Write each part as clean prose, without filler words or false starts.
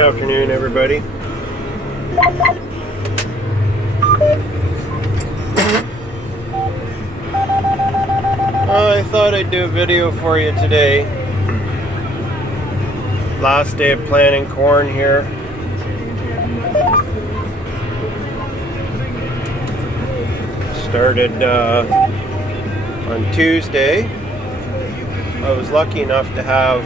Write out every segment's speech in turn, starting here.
afternoon, everybody. I thought I'd do a video for you today. Last day of planting corn here. Started on Tuesday. I was lucky enough to have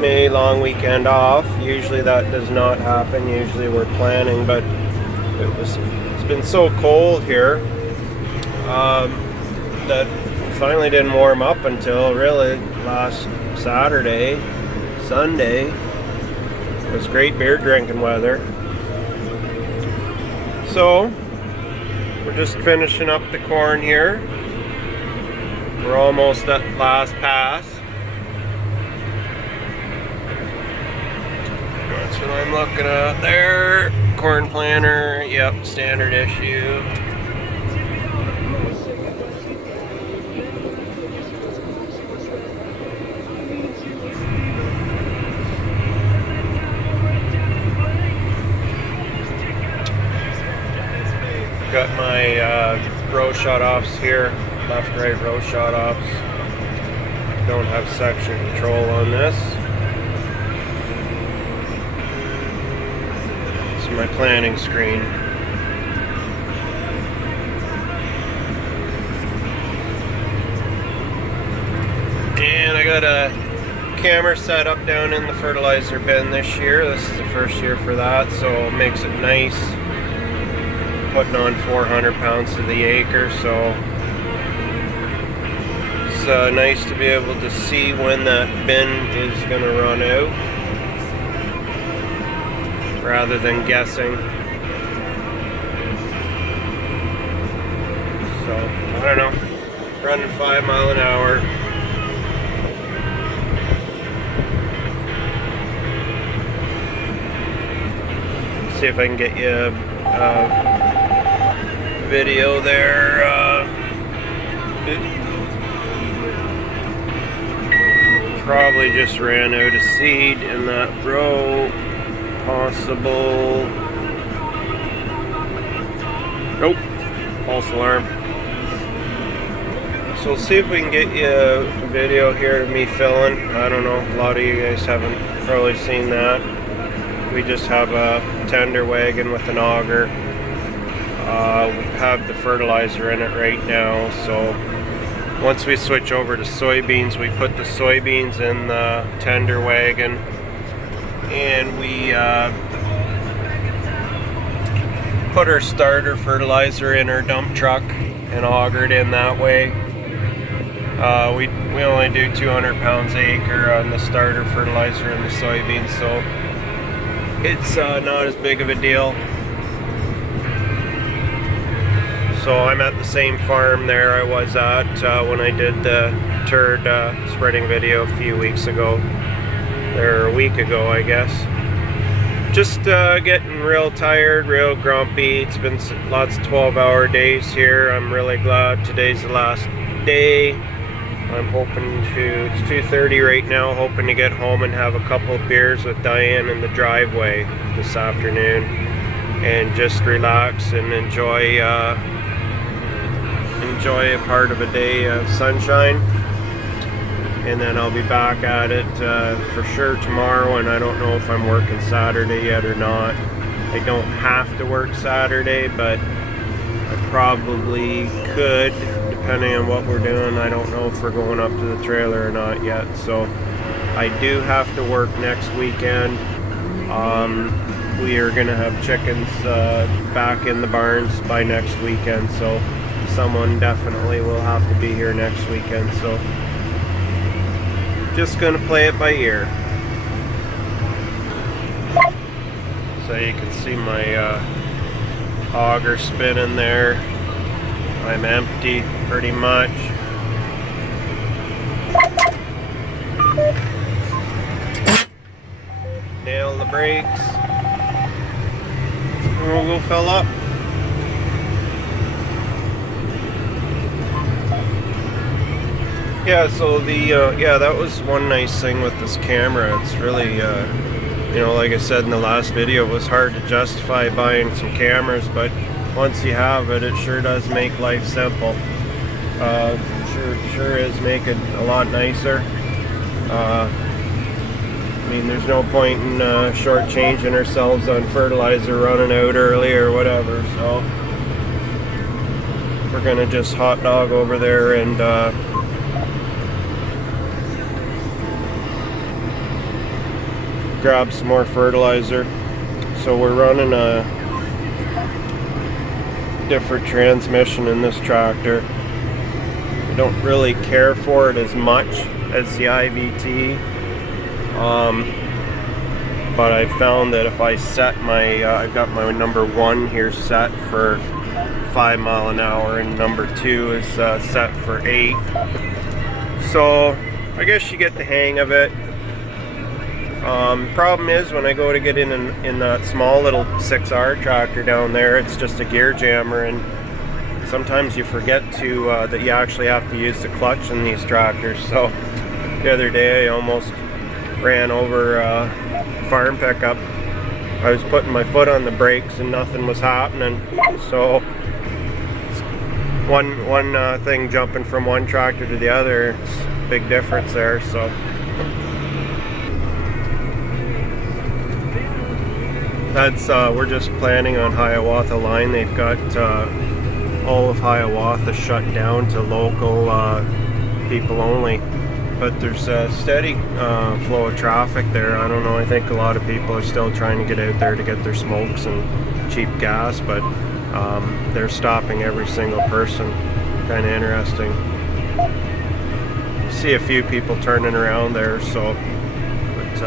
May long weekend off. Usually that does not happen. Usually we're planning, but it's been so cold here that it finally didn't warm up until really last Saturday, Sunday. It was great beer drinking weather. So we're just finishing up the corn here. We're almost at last pass. That's what I'm looking at there. Corn planter, yep, standard issue. Got my row shut-offs here, left-right row shut-offs. Don't have section control on this. This is my planning screen. And I got a camera set up down in the fertilizer bin this year. This is the first year for that, so it makes it nice. Putting on 400 pounds to the acre, so it's nice to be able to see when that bin is going to run out rather than guessing. So I don't know, running 5 miles an hour. See if I can get you video there. Probably just ran out of seed in that row. Possible. Nope. False alarm. So we'll see if we can get you a video here of me filling. I don't know. A lot of you guys haven't probably seen that. We just have a tender wagon with an auger. We have the fertilizer in it right now, so once we switch over to soybeans, we put the soybeans in the tender wagon, and we put our starter fertilizer in our dump truck and auger it in that way. We only do 200 pounds an acre on the starter fertilizer and the soybeans, so it's not as big of a deal. So I'm at the same farm there I was at when I did the turd spreading video a few weeks ago, or a week ago I guess. Just getting real tired, real grumpy. It's been lots of 12-hour days here. I'm really glad today's the last day. I'm hoping to, it's 2:30 right now, hoping to get home and have a couple of beers with Diane in the driveway this afternoon and just relax and enjoy a part of a day of sunshine. And then I'll be back at it for sure tomorrow, and I don't know if I'm working Saturday yet or not. I don't have to work Saturday, but I probably could, depending on what we're doing. I don't know if we're going up to the trailer or not yet, so I do have to work next weekend. We are going to have chickens back in the barns by next weekend, so someone definitely will have to be here next weekend, so just going to play it by ear. So you can see my auger spinning there. I'm empty pretty much. Nail the brakes. And we'll go fill up. Yeah, so the that was one nice thing with this camera. It's really you know, like I said in the last video, it was hard to justify buying some cameras, but once you have it, it sure does make life simple. Sure is make it a lot nicer. I mean, there's no point in shortchanging ourselves on fertilizer running out early or whatever, so we're gonna just hot dog over there and grab some more fertilizer. So we're running a different transmission in this tractor. I don't really care for it as much as the IVT, but I found that if I set my I've got my number 1 here set for 5 mile an hour and number 2 is set for 8, so I guess you get the hang of it. Problem is, when I go to get in that small little 6R tractor down there, it's just a gear jammer, and sometimes you forget to that you actually have to use the clutch in these tractors. So the other day I almost ran over a farm pickup. I was putting my foot on the brakes and nothing was happening. So one thing jumping from one tractor to the other, it's a big difference there. So that's we're just planning on Hiawatha line. They've got all of Hiawatha shut down to local people only, but there's a steady flow of traffic there. I don't know, I think a lot of people are still trying to get out there to get their smokes and cheap gas, but they're stopping every single person. Kind of interesting. See a few people turning around there, so but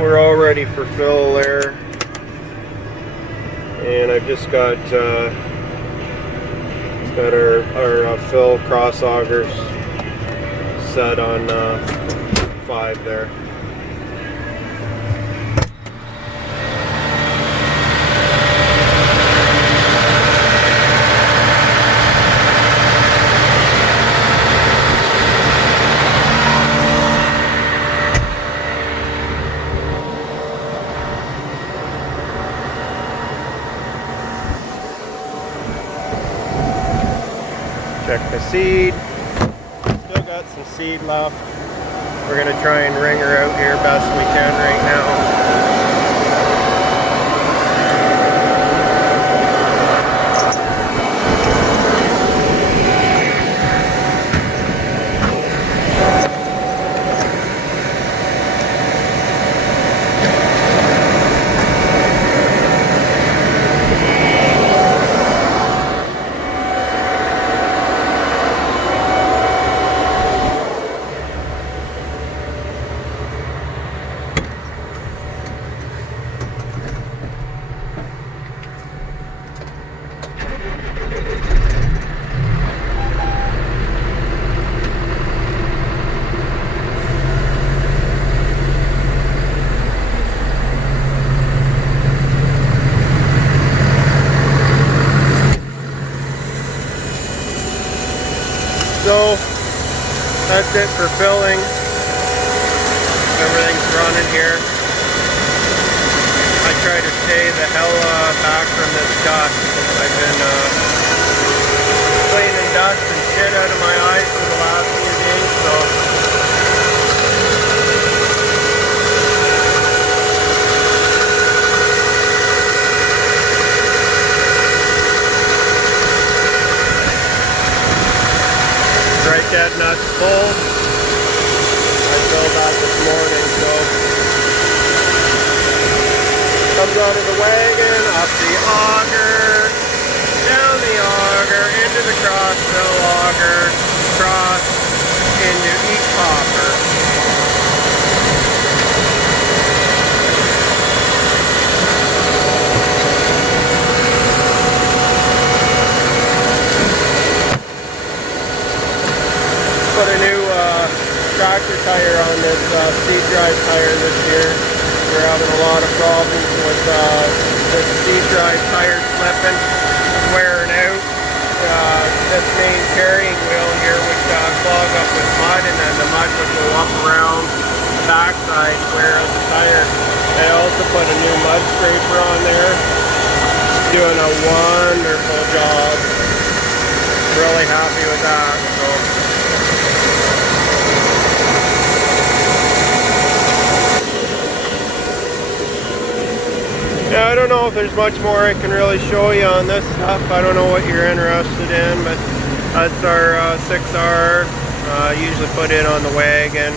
we're all ready for fill there, and I've just got our fill cross augers set on 5 there. Check the seed. Still got some seed left. We're gonna try and wring her out here best we can right now. So that's it for filling. Everything's running here. I try to stay the hell back from this dust. I've been cleaning dust and shit out of my eyes for the last few days, so right dead nuts full. I filled that this morning, so comes out of the wagon, up the auger, down the auger, into the crossfill auger, cross into each hopper. Put a new tractor tire on this seed drive tire this year. We're having a lot of problems with this seed drive tire slipping, wearing out. This main carrying wheel here would clog up with mud, and then the mud would go up around the backside, wear out the tire. They also put a new mud scraper on there. It's doing a wonderful job. Really happy with that. So. Yeah, I don't know if there's much more I can really show you on this stuff. I don't know what you're interested in, but that's our 6R. Usually put it on the wagon,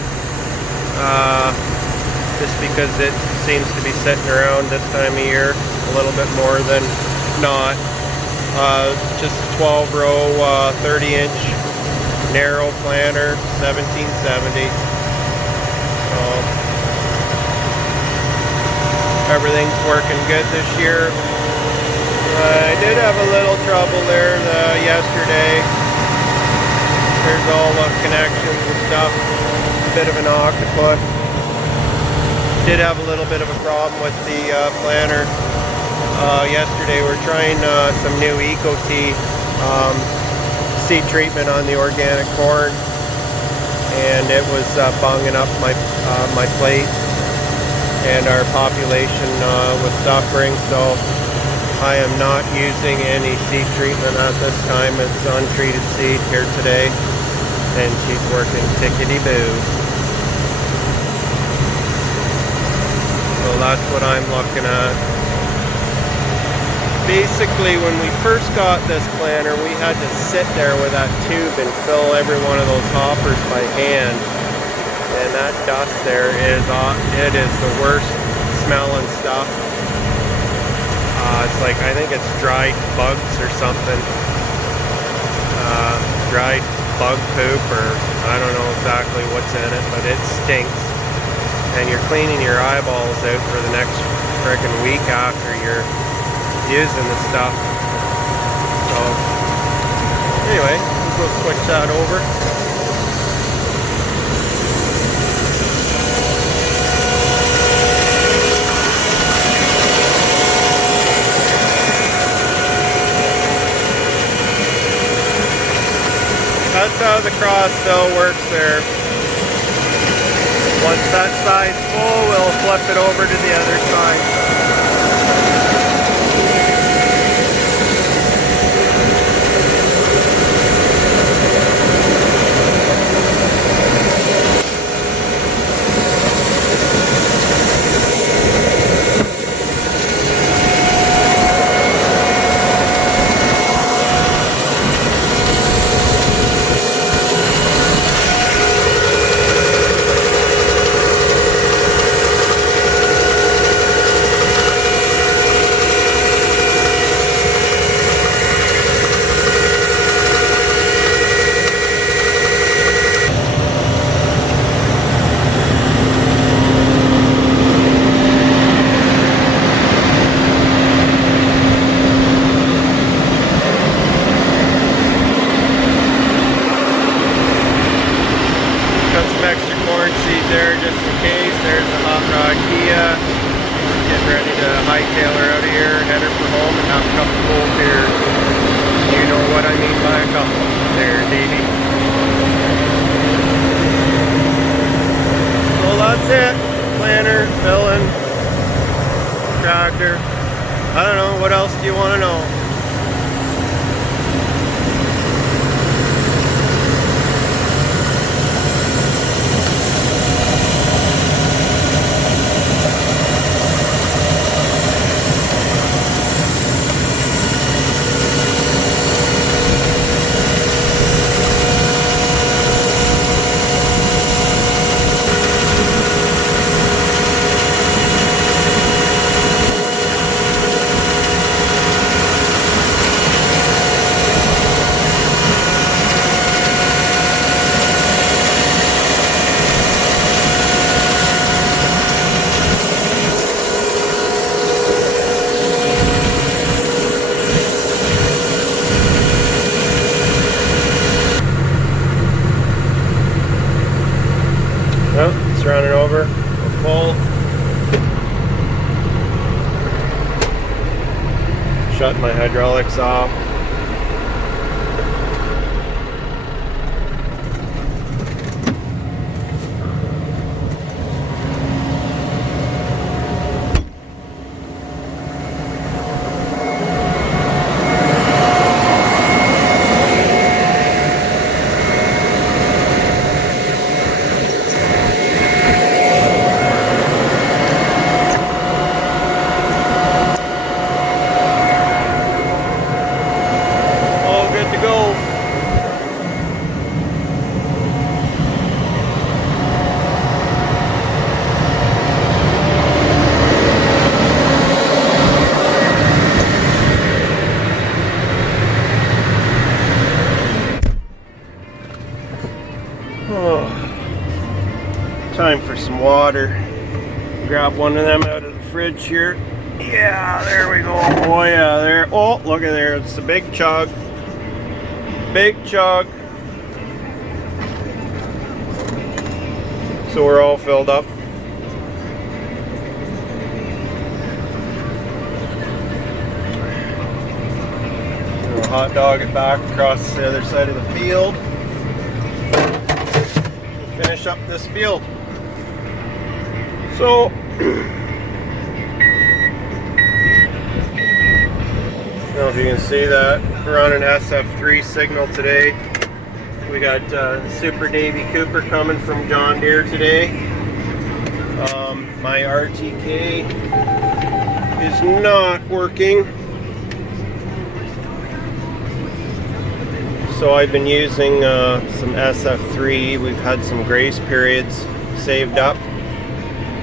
just because it seems to be sitting around this time of year a little bit more than not. Just a 12 row, 30-inch narrow planter, 1770. So, everything's working good this year. I did have a little trouble there yesterday. There's all the connections and stuff. A bit of an octopus. Did have a little bit of a problem with the planter. Yesterday we're trying some new Eco-T seed treatment on the organic corn, and it was bunging up my plates, and our population was suffering, so I am not using any seed treatment at this time. It's untreated seed here today, and she's working tickety-boo. So that's what I'm looking at. Basically, when we first got this planter, we had to sit there with that tube and fill every one of those hoppers by hand. And that dust there is the worst smelling stuff. It's like, I think it's dried bugs or something. Dried bug poop, or I don't know exactly what's in it, but it stinks. And you're cleaning your eyeballs out for the next frickin' week after you're using the stuff. So anyway, we'll switch that over. That's how the crossfill works there. Once that side's full, we'll flip it over to the other side. shut my hydraulics off. Oh, time for some water. Grab one of them out of the fridge here. Yeah, there we go. Oh yeah, there. Oh, look at there. It's a big chug. Big chug. So we're all filled up. We'll hot dog it back across the other side of the field. Finish up this field. So I don't know if you can see that. We're on an SF3 signal today. We got Super Davy Cooper coming from John Deere today. My RTK is not working. So I've been using some SF3. We've had some grace periods saved up.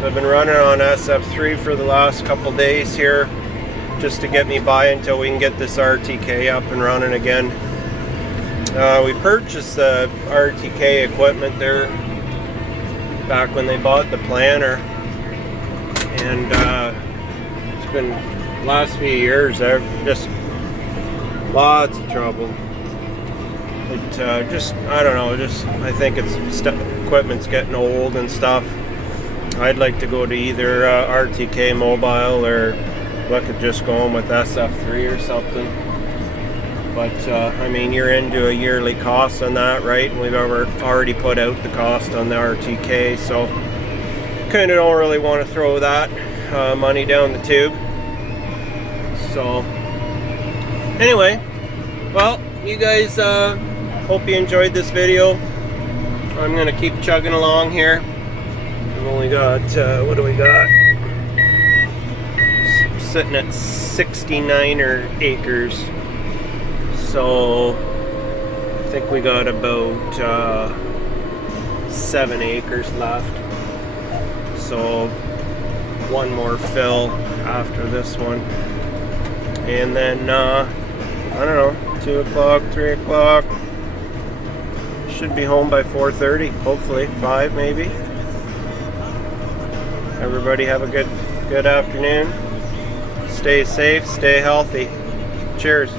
So I've been running on SF3 for the last couple days here, just to get me by until we can get this RTK up and running again. We purchased the RTK equipment there back when they bought the planter, and it's been the last few years I've just lots of trouble. It just, I don't know, just I think it's equipment's getting old and stuff. I'd like to go to either RTK Mobile or look at just going with SF3 or something. But I mean, you're into a yearly cost on that, right? And we've already put out the cost on the RTK, so kind of don't really want to throw that money down the tube. So anyway, well, you guys, hope you enjoyed this video. I'm gonna keep chugging along here. We've only got what do we got? Sitting at 69 acres. So I think we got about 7 acres left. So one more fill after this one, and then I don't know, 2 o'clock, 3 o'clock. Should be home by 4:30, hopefully 5 maybe. Everybody have a good afternoon. Stay safe, stay healthy. Cheers.